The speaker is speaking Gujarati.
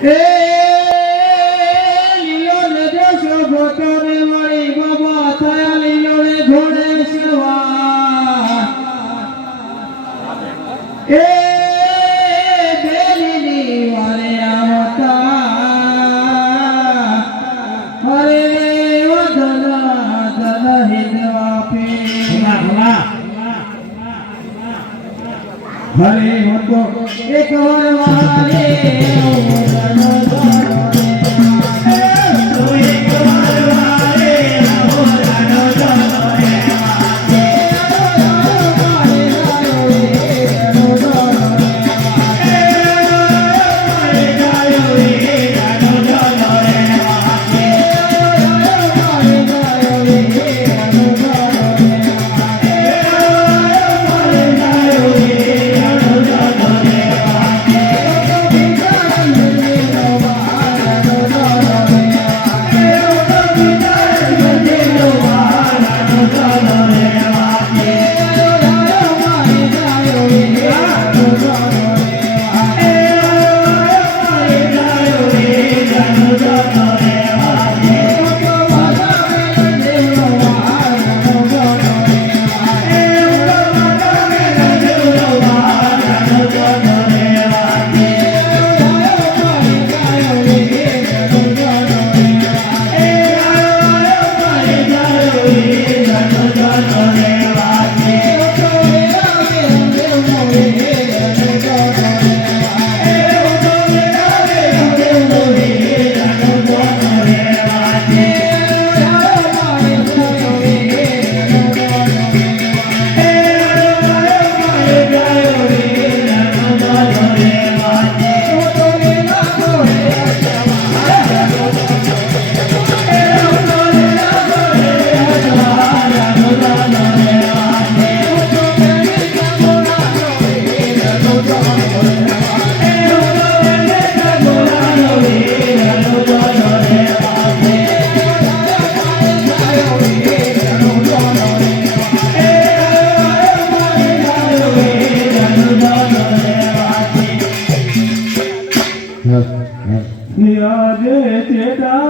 એ લીલો નજો મળી બાબા થયા જોડે શિવા એ બેલીની વાલે હરે ઓ ધન ધન હિદવા પે હરે એક વાર વાલે Amen. Peter.